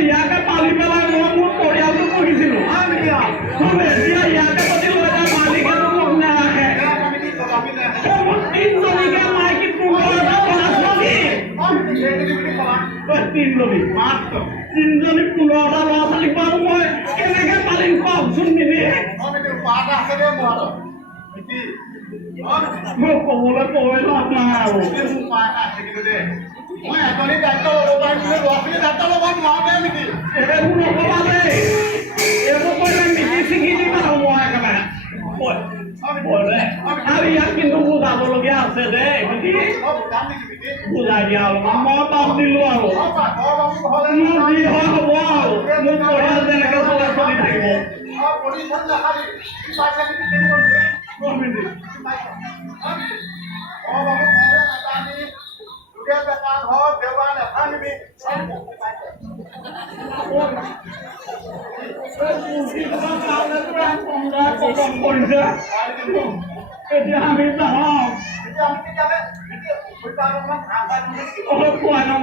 ইয়াকে পালি পেলাই মই মোৰ পৰিয়ালটো পঢ়িছিলো ইয়াকে পাতি লৈ যায় মালিকেতো মোক নাৰাখে তিনজনীকে মাইকী তিনজনী 15টা ল'ৰা ছোৱালী পাওঁ মই কেনেকে পালিম কওকচোন নিবি মোক ক'বলৈ কৈ লাভ নাই আৰু মই এজনী দায়িত্ব ল'ব পাৰিম ল'ৰা ছোৱালী দায়িত্ব ল'ব নোৱাৰোঁ নেকি এইবোৰ নক'বা দেই এইবোৰ কৰিলে মিটি ছিঙি দিম আৰু মই একেবাৰে আৰু ইয়াত কিন্তু বুজাবলগীয়া আছে দেই বুজাই দিয়া অলপমান মই পাম দিলোঁ আৰু মোৰ যি হয় হ'ব আৰু মোৰ পৰিয়াল যেনেকৈ চলাই চলি থাকিব এতিয়া আমি যাওঁ অলপ খুৱাই ল'ম